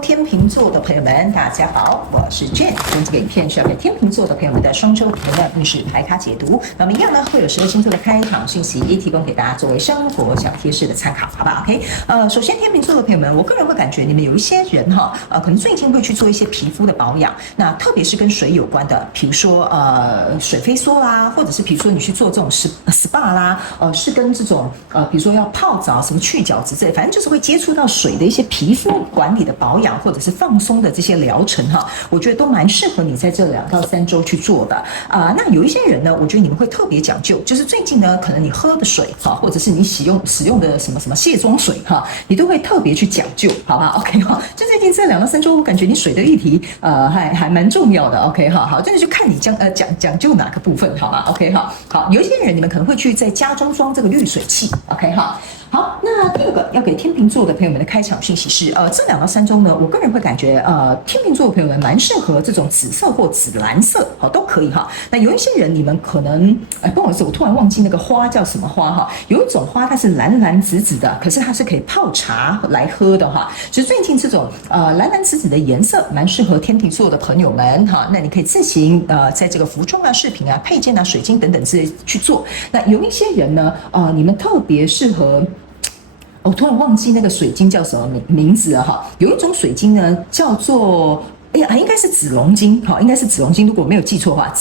天秤座的朋友们，大家好，我是 Jane。今天这个影片是要给天秤座的朋友们的双周能量运势牌卡解读。那么一样呢，会有12星座的开场讯息，提供给大家作为生活小贴士的参考，好不好 ？OK。首先天秤座的朋友们，我个人会感觉你们有一些人哈，可能最近会去做一些皮肤的保养，那特别是跟水有关的，比如说水飞梭啦，或者是比如说你去做这种SPA 啦，是跟这种比如说要泡澡、什么去角质之类，反正就是会接触到水的一些皮肤管理的保养或者是放松的这些疗程哈，我觉得都蛮适合你在这2到3周去做的那有一些人呢，我觉得你们会特别讲究，就是最近呢，可能你喝的水哈，或者是你使用的什么卸妆水哈，你都会特别去讲究，好吧 ？OK 哈，就最近这2到3周，我感觉你水的议题还蛮重要的 ，OK 哈，好，真的就看你讲究哪个部分，好吧 ？OK 哈，好，有一些人你们可能会去在家中装这个滤水器 ，OK 哈。好，那第2个要给天秤座的朋友们的开场讯息是，这2到3周呢，我个人会感觉，天秤座的朋友们蛮适合这种紫色或紫蓝色，好都可以哈。那有一些人你们可能，不好意思，我突然忘记那个花叫什么花哈。有一种花它是蓝蓝紫紫的，可是它是可以泡茶来喝的哈。所以最近这种蓝蓝紫紫的颜色蛮适合天秤座的朋友们哈。那你可以自行在这个服装啊、饰品啊、配件啊、水晶等等之类去做。那有一些人呢，你们特别适合。我突然忘记那个水晶叫什么名字了哈。有一种水晶呢，叫做。应该是紫龙晶，好，应该是紫龙晶。如果没有记错的话，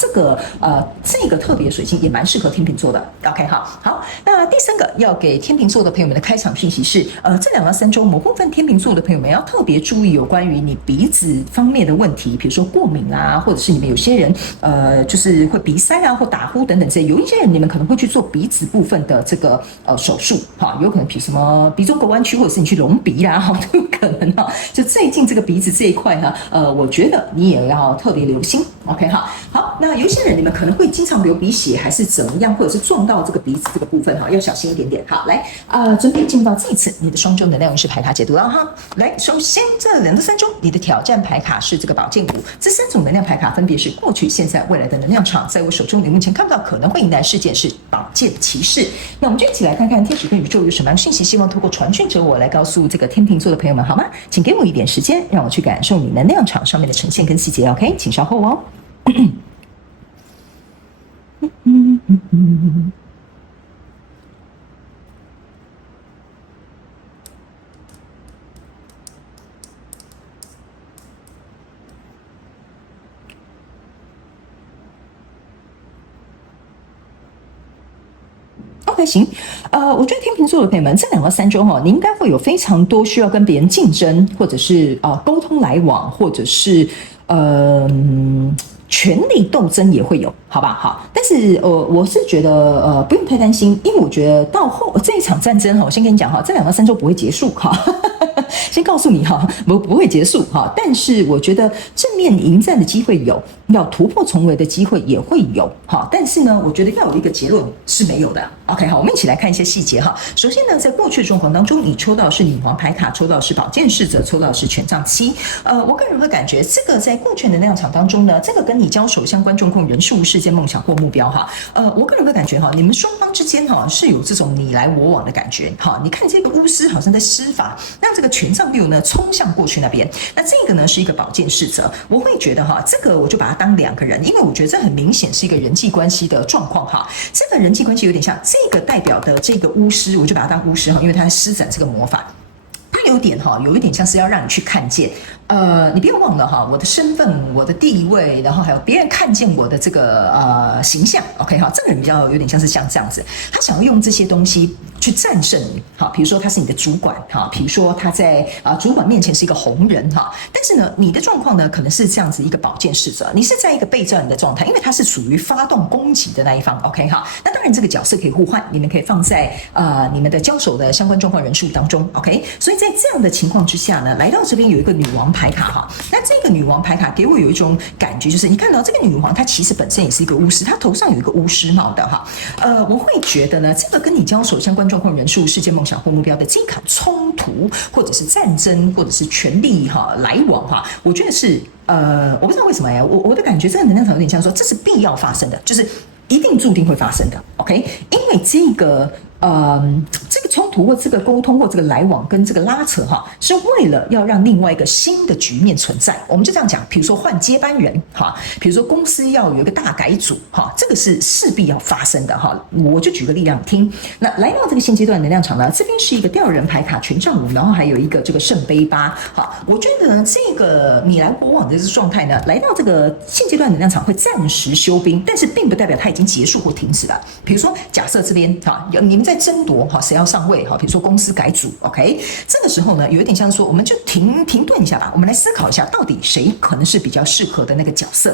这个特别水晶也蛮适合天秤座的。OK， 好，那第3个要给天秤座的朋友们的开场讯息是，这2到3周，某部分天秤座的朋友们要特别注意有关于你鼻子方面的问题，比如说过敏啊，或者是你们有些人就是会鼻塞啊或打呼等等这些。有一些人你们可能会去做鼻子部分的这个手术，哈，有可能什么鼻中隔弯曲，或者是你去隆鼻啦，哈，都有可能哈。就最近这个鼻子这一块呢，我觉得你也要特别留心 ，OK 哈。好，那有一些人你们可能会经常流鼻血，还是怎么样，或者是撞到这个鼻子这个部分哈，要小心一点点。好，来准备进入到这一次你的双周能量运势牌卡解读了哈。来，首先这2到3周你的挑战牌卡是这个宝剑五，这3种能量牌卡分别是过去、现在、未来的能量场，在我手中你目前看不到可能会迎来事件是宝剑骑士。那我们就一起来看看天使跟宇宙有什么样的讯息，希望透过传讯者我来告诉这个天秤座的朋友们好吗？请给我一点时间，让我去感受你能量场上面的呈现跟细节 ，OK， 请稍后哦。OK， 行，我觉得天秤座的朋友们，这2到3周哈，你应该会有非常多需要跟别人竞争，或者是沟通来往，或者是权力斗争也会有，好吧？好，但是我是觉得不用太担心，因为我觉得到后这一场战争哈，我先跟你讲哈，这2到3周不会结束哈。先告诉你哈，不会结束哈，但是我觉得正面迎战的机会有，要突破重围的机会也会有哈，但是呢，我觉得要有一个结论是没有的。OK， 好，我们一起来看一些细节哈。首先呢，在过去的状况当中，你抽到的是女王牌卡，抽到的是宝剑侍者，抽到的是权杖7。我个人会感觉这个在过去的能量场当中呢，这个跟你交手相关状况、人数、事件、梦想或目标哈。我个人会感觉哈，你们双方之间哈是有这种你来我往的感觉哈。你看这个巫师好像在施法，那这个权杖6呢冲向过去那边，那这个呢是一个宝剑侍者。我会觉得哈，这个我就把它当2个人，因为我觉得这很明显是一个人际关系的状况哈。这个人际关系有点像这个代表的这个巫师，我就把它当巫师哈，因为他在施展这个魔法。它有一点像是要让你去看见，你不要忘了哈，我的身份、我的地位，然后还有别人看见我的这个形象 ，OK 哈，这个人比较有点像是像这样子，他想要用这些东西去战胜你，好，比如说他是你的主管哈，比如说他在主管面前是一个红人哈，但是呢，你的状况呢可能是这样子一个宝剑侍者，你是在一个备战的状态，因为他是属于发动攻击的那一方 ，OK 哈，那当然这个角色可以互换，你们可以放在你们的交手的相关状况人数当中 ，OK， 所以在这样的情况之下呢，来到这边有一个女王牌卡哈，那这个女王牌卡给我有一种感觉，就是你看到这个女王，她其实本身也是一个巫师，她头上有一个巫师帽的哈，我会觉得呢，这个跟你交手相关状况人数、事件、梦想或目标的这一场冲突，或者是战争，或者是权力哈来往哈，我觉得是我不知道为什么呀，我的感觉这个能量场有点像说，这是必要发生的，就是一定注定会发生的 ，OK， 因为这个这个冲突或这个沟通或这个来往跟这个拉扯哈，是为了要让另外一个新的局面存在。我们就这样讲，比如说换接班人哈，比如说公司要有一个大改组哈，这个是势必要发生的哈。我就举个例让你听。那来到这个现阶段能量场呢，这边是一个吊人牌卡权杖五，然后还有一个这个圣杯八。好，我觉得呢，这个你来我往的这个状态呢，来到这个现阶段能量场会暂时休兵，但是并不代表它已经结束或停止了。比如说，假设这边哈，你们在争夺哈谁要上位哈，比如说公司改组 ，OK， 这个时候呢，有一点像说，我们就停顿一下吧，我们来思考一下，到底谁可能是比较适合的那个角色。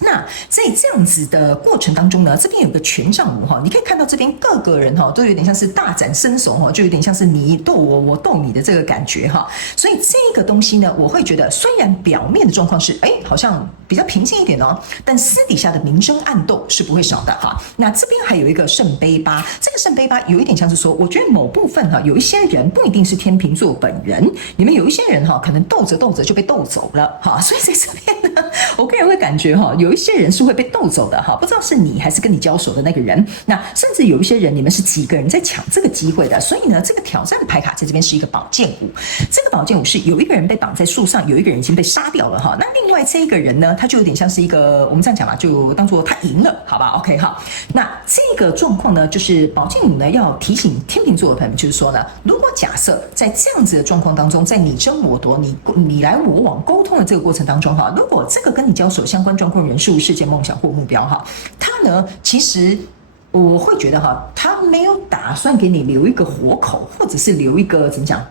那在这样子的过程当中呢，这边有个权杖五哈，你可以看到这边各个人哈都有点像是大展身手哈，就有点像是你斗我，我斗你的这个感觉哈。所以这个东西呢，我会觉得虽然表面的状况是好像比较平静一点哦，但私底下的明争暗斗是不会少的哈。那这边还有一个圣杯八，这个圣杯八有一点像是说，我觉得某部分哈，有一些人不一定是天秤座本人，你们有一些人哈，可能斗着斗着就被斗走了哈。所以在这边呢，我个人会感觉哈，有一些人是会被斗走的哈，不知道是你还是跟你交手的那个人。那甚至有一些人，你们是几个人在抢这个机会的。所以呢，这个挑战的牌卡在这边是一个宝剑五，这个宝剑五是有一个人被绑在树上，有一个人已经被杀掉了哈。那另外这一个人呢，他就有点像是一个，我们这样讲吧，就当做他赢了，好吧 ？OK 哈。那这个状况呢，就是宝剑五呢要提醒天秤座的朋友们，就是说呢，如果假设在这样子的状况当中，在你争我夺、你来我往沟通的这个过程当中哈，如果这个跟你交手相关状况人事物事件梦想或目标哈，他呢其实我会觉得哈，他没有打算给你留一个活口，或者是留一个怎么讲，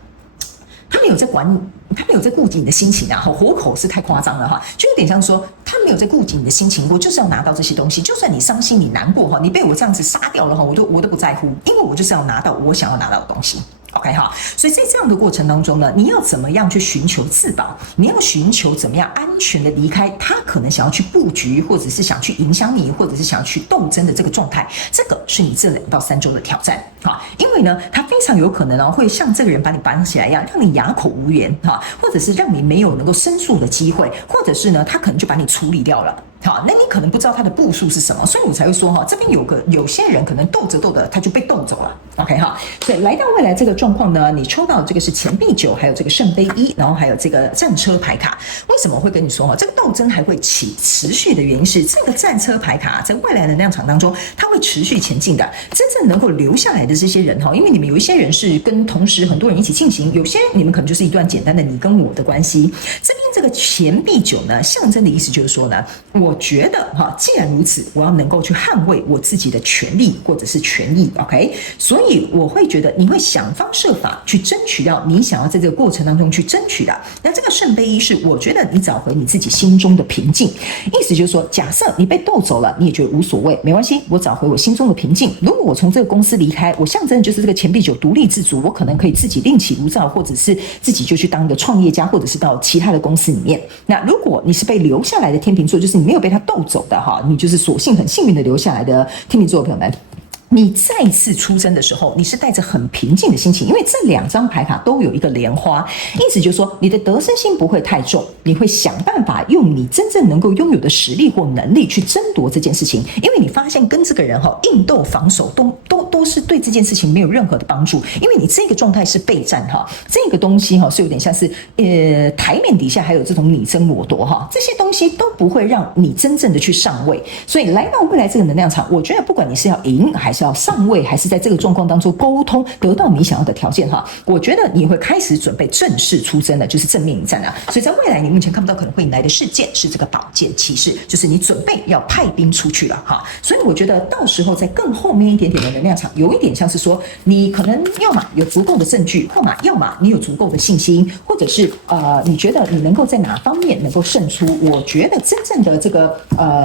他没有在管你，他没有在顾及你的心情啊，活口是太夸张了哈，就有点像说他没有在顾及你的心情，我就是要拿到这些东西，就算你伤心你难过哈，你被我这样子杀掉了哈，我都不在乎，因为我就是要拿到我想要拿到的东西。OK 哈，所以在这样的过程当中呢，你要怎么样去寻求自保？你要寻求怎么样安全的离开他可能想要去布局，或者是想去影响你，或者是想要去斗争的这个状态，这个是你这2到3周的挑战哈。因为呢，他非常有可能会像这个人把你绑起来一样，让你哑口无言哈，或者是让你没有能够申诉的机会，或者是呢，他可能就把你处理掉了。好，那你可能不知道他的步数是什么，所以我才会说哈，这边有些人可能斗着斗着他就被斗走了。OK 哈，所以来到未来这个状况呢，你抽到这个是钱币9，还有这个圣杯1，然后还有这个战车牌卡。为什么我会跟你说哈，这个斗争还会持续的原因是，这个战车牌卡在未来的能量场当中，它会持续前进的。真正能够留下来的这些人哈，因为你们有一些人是跟同时很多人一起进行，有些你们可能就是一段简单的你跟我的关系。这边这个钱币9呢，象征的意思就是说呢，我觉得哈，既然如此，我要能够去捍卫我自己的权利或者是权益 ，OK？ 所以我会觉得你会想方设法去争取到你想要在这个过程当中去争取的。那这个圣杯1是我觉得你找回你自己心中的平静，意思就是说，假设你被斗走了，你也觉得无所谓，没关系，我找回我心中的平静。如果我从这个公司离开，我象征的就是这个钱币9独立自主，我可能可以自己另起炉灶，或者是自己就去当一个创业家，或者是到其他的公司里面。那如果你是被留下来的天秤座，就是你没有被他斗走的哈，你就是所幸很幸运的留下来的天秤座的朋友们。你再次出征的时候，你是带着很平静的心情，因为这2张牌卡都有一个莲花，意思就是说你的得失心不会太重，你会想办法用你真正能够拥有的实力或能力去争夺这件事情，因为你发现跟这个人硬斗防守都是对这件事情没有任何的帮助，因为你这个状态是备战哈，这个东西是有点像是台面底下还有这种你争我夺哈，这些东西都不会让你真正的去上位，所以来到未来这个能量场，我觉得不管你是要赢还是要上位，还是在这个状况当中沟通得到你想要的条件哈，我觉得你会开始准备正式出征了，就是正面迎战啊。所以在未来你目前看不到可能会迎来的事件是这个宝剑骑士，就是你准备要派兵出去了哈。所以我觉得到时候在更后面一点点的能量场，有一点像是说你可能要么有足够的证据，要么你有足够的信心，或者是你觉得你能够在哪方面能够胜出。我觉得真正的这个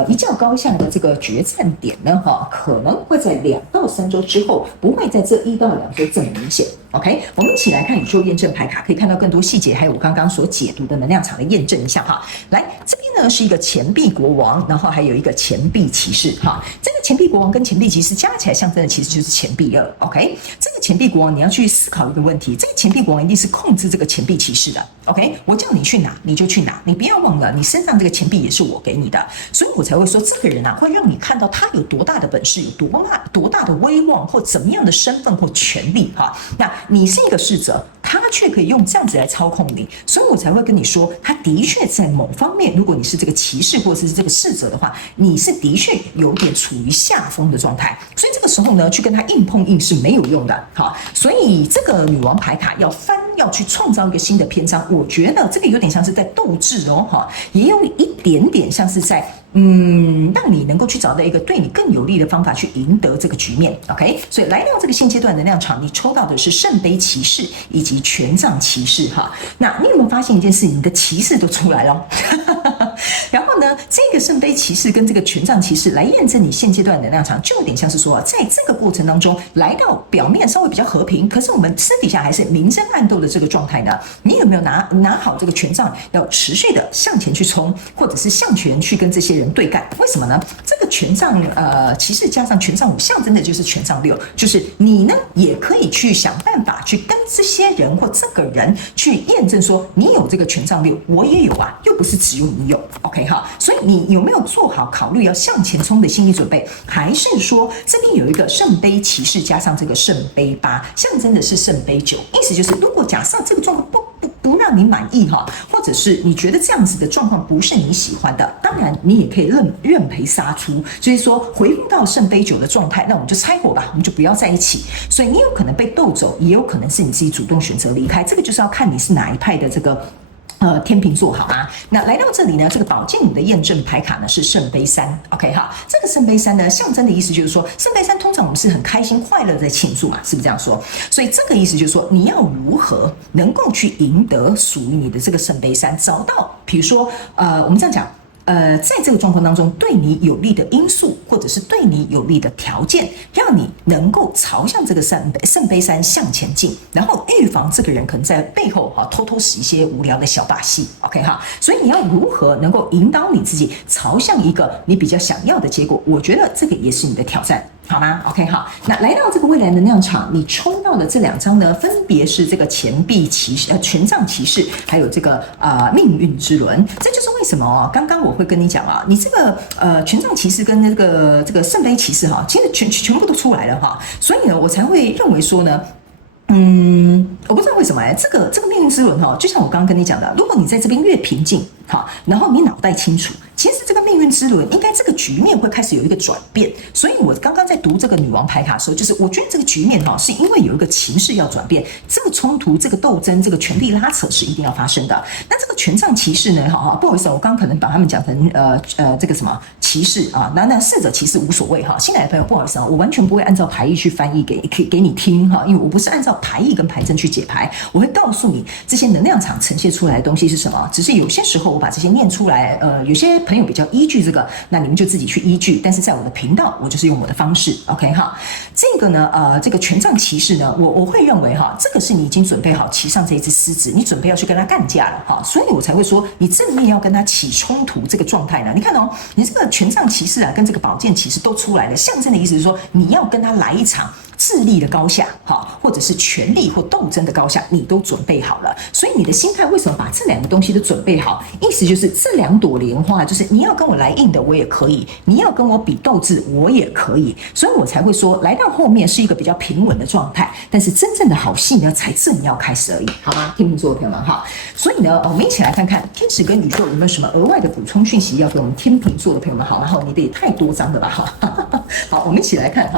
一较高下的这个决战点呢可能会在2到3周之后，不会在这1到2周这么明显。OK， 我们一起来看宇宙验证牌卡，可以看到更多细节，还有我刚刚所解读的能量场的验证一下哈。来，这边呢是一个钱币国王，然后还有一个钱币骑士哈。这个钱币国王跟钱币骑士加起来象征的其实就是钱币2。OK， 这个钱币国王你要去思考一个问题，这个钱币国王一定是控制这个钱币骑士的。OK， 我叫你去哪你就去哪，你不要忘了，你身上这个钱币也是我给你的，所以我才会说这个人啊会让你看到他有多大的本事，有多大的威望或怎么样的身份或权力哈。那你是一个侍者，他却可以用这样子来操控你，所以我才会跟你说，他的确在某方面，如果你是这个骑士或者是这个侍者的话，你是的确有点处于下风的状态，所以这个时候呢，去跟他硬碰硬是没有用的。好，所以这个女王牌卡要去创造一个新的篇章，我觉得这个有点像是在斗智哦，哈，也有一点点像是在。让你能够去找到一个对你更有利的方法去赢得这个局面 ，OK？ 所以来到这个现阶段能量场，你抽到的是圣杯骑士以及权杖骑士哈。那你有没有发现一件事？你的骑士都出来了，然后呢，这个圣杯骑士跟这个权杖骑士来验证你现阶段能量场，就有点像是说，在这个过程当中，来到表面稍微比较和平，可是我们私底下还是明争暗斗的这个状态呢？你有没有拿好这个权杖，要持续的向前去冲，或者是向前去跟这些人对干？为什么呢？这个权杖骑士加上权杖5，象征的就是权杖6，就是你呢也可以去想办法去跟这些人或这个人去验证说，你有这个权杖6，我也有啊，又不是只有你有 ，OK 哈？所以你有没有做好考虑要向前冲的心理准备？还是说这边有一个圣杯骑士加上这个圣杯8，象征的是圣杯9，意思就是如果假设这个状况不让你满意哈，或者是你觉得这样子的状况不是你喜欢的，当然你也可以认赔杀出，就是说回复到圣杯9的状态，那我们就拆伙吧，我们就不要在一起。所以你有可能被斗走，也有可能是你自己主动选择离开，这个就是要看你是哪一派的这个。天秤座好吗？那来到这里呢，这个宝剑女的验证牌卡呢是圣杯3 ，OK 哈，这个圣杯3呢象征的意思就是说，圣杯3通常我们是很开心快乐在庆祝嘛，是不是这样说？所以这个意思就是说，你要如何能够去赢得属于你的这个圣杯3，找到比如说我们这样讲。在这个状况当中，对你有利的因素，或者是对你有利的条件，让你能够朝向这个圣杯3向前进，然后预防这个人可能在背后偷偷使一些无聊的小把戏 ，OK 哈？所以你要如何能够引导你自己朝向一个你比较想要的结果？我觉得这个也是你的挑战。好吗 ？OK 好，那来到这个未来能量场，你抽到的这2张呢，分别是这个钱币骑士、权杖骑士，还有这个命运之轮。这就是为什么刚刚我会跟你讲啊，你这个权杖骑士跟这个圣杯骑士其实全部都出来了哈，所以呢，我才会认为说呢。我不知道为什么这个命运之轮就像我刚刚跟你讲的，如果你在这边越平静然后你脑袋清楚，其实这个命运之轮应该这个局面会开始有一个转变。所以我刚刚在读这个女王牌卡的时候，就是我觉得这个局面是因为有一个情势要转变，这个冲突、这个斗争、这个权力拉扯是一定要发生的。那这个权杖骑士呢，不好意思，我刚刚可能把他们讲成这个什么骑士啊，那侍者骑士无所谓新来的朋友不好意思我完全不会按照牌意去翻译给你听因为我不是按照牌意跟牌阵去解牌，我会告诉你这些能量场呈现出来的东西是什么。只是有些时候我把这些念出来，有些朋友比较依据这个，那你们就自己去依据。但是在我的频道，我就是用我的方式 ，OK 哈。这个呢，这个权杖骑士呢，我会认为这个是你已经准备好骑上这一只狮子，你准备要去跟他干架了所以我才会说你正面要跟他起冲突这个状态呢。你看你这个权杖骑士跟这个宝剑骑士都出来了，象征的意思是说你要跟他来一场智力的高下或者是权力或斗争的高下，你都准备好了。所以你的心态为什么把这2个东西都准备好？意思就是这2朵莲花，就是你要跟我来硬的，我也可以；你要跟我比斗志，我也可以。所以我才会说，来到后面是一个比较平稳的状态，但是真正的好戏呢，才正要开始而已，好吗？天秤座的朋友们所以呢，我们一起来看看天使跟宇宙有没有什么额外的补充讯息要给我们天秤座的朋友们然后你的也太多张了吧好，我们一起来看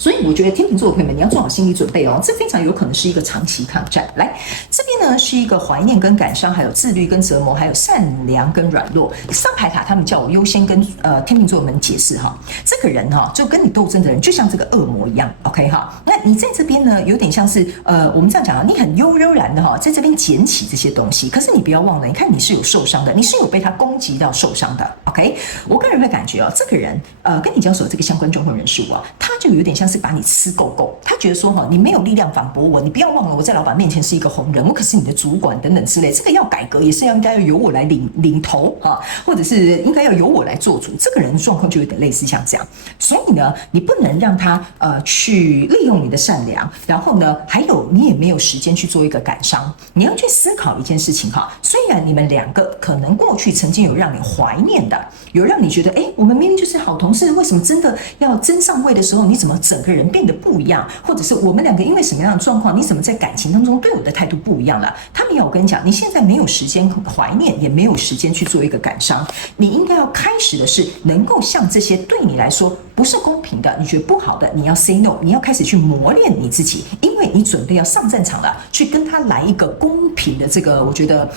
所以我觉得天秤座的朋友们，你要做好心理准备这非常有可能是一个长期抗战。来，这边呢是一个怀念跟感伤，还有自律跟折磨，还有善良跟软弱。上牌卡他们叫我优先跟天秤座们解释哈，这个人哈就跟你斗争的人就像这个恶魔一样 ，OK 哈。那你在这边呢有点像是我们这样讲啊，你很悠然的哈在这边捡起这些东西，可是你不要忘了，你看你是有受伤的，你是有被他攻击到受伤的 ，OK。我个人会感觉哦，这个人跟你交手的这个相关状况人士啊，他就有点像是把你吃够够，他觉得说哈你没有力量反驳我，你不要忘了我在老板面前是一个红人，我可是你的主管等等之类，这个要改革也是应该要由我来领头啊，或者是应该要由我来做主。这个人的状况就有点类似像这样，所以呢，你不能让他去利用你的善良，然后呢，还有你也没有时间去做一个感伤，你要去思考一件事情哈。虽然你们两个可能过去曾经有让你怀念的，有让你觉得我们明明就是好同事，为什么真的要争上位的时候，你怎么整个人变得不一样？或者是我们两个因为什么样的状况，你怎么在感情当中对我的态度不一样了？他没有，我跟你讲，你现在没有时间怀念，也没有时间去做一个感伤，你应该要开始的是能够像这些对你来说不是公平的，你觉得不好的，你要 say no， 你要开始去磨练你自己，因为你准备要上战场了，去跟他来一个公平的这个，我觉得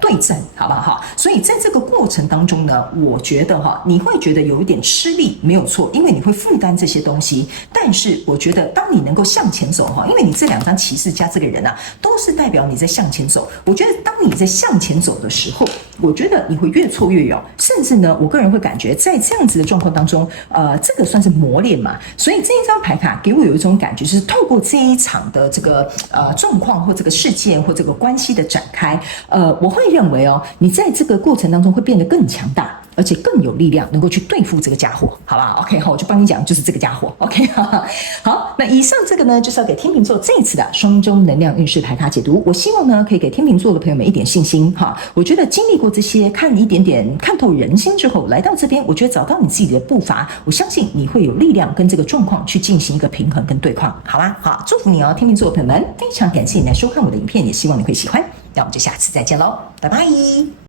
对阵，好不好？所以在这个过程当中呢，我觉得你会觉得有一点吃力，没有错，因为你会负担这些东西。但是我觉得，当你能够向前走因为你这两张骑士加这个人啊，都是代表你在向前走。我觉得当你在向前走的时候，我觉得你会越挫越勇，甚至呢，我个人会感觉在这样子的状况当中，这个算是磨练嘛。所以这一张牌卡给我有一种感觉，就是透过这一场的这个状况或这个事件或这个关系的展开，我会认为你在这个过程当中会变得更强大。而且更有力量，能够去对付这个家伙，好吧 ？OK， 好，我就帮你讲，就是这个家伙。OK， 好，那以上这个呢，就是要给天秤座这一次的双周能量运势牌卡解读。我希望呢，可以给天秤座的朋友们一点信心哈。我觉得经历过这些，看一点点看透人心之后，来到这边，我觉得找到你自己的步伐，我相信你会有力量跟这个状况去进行一个平衡跟对抗，好吗？好，祝福你哦，天秤座的朋友们，非常感谢你来收看我的影片，也希望你会喜欢。那我们就下次再见喽，拜拜。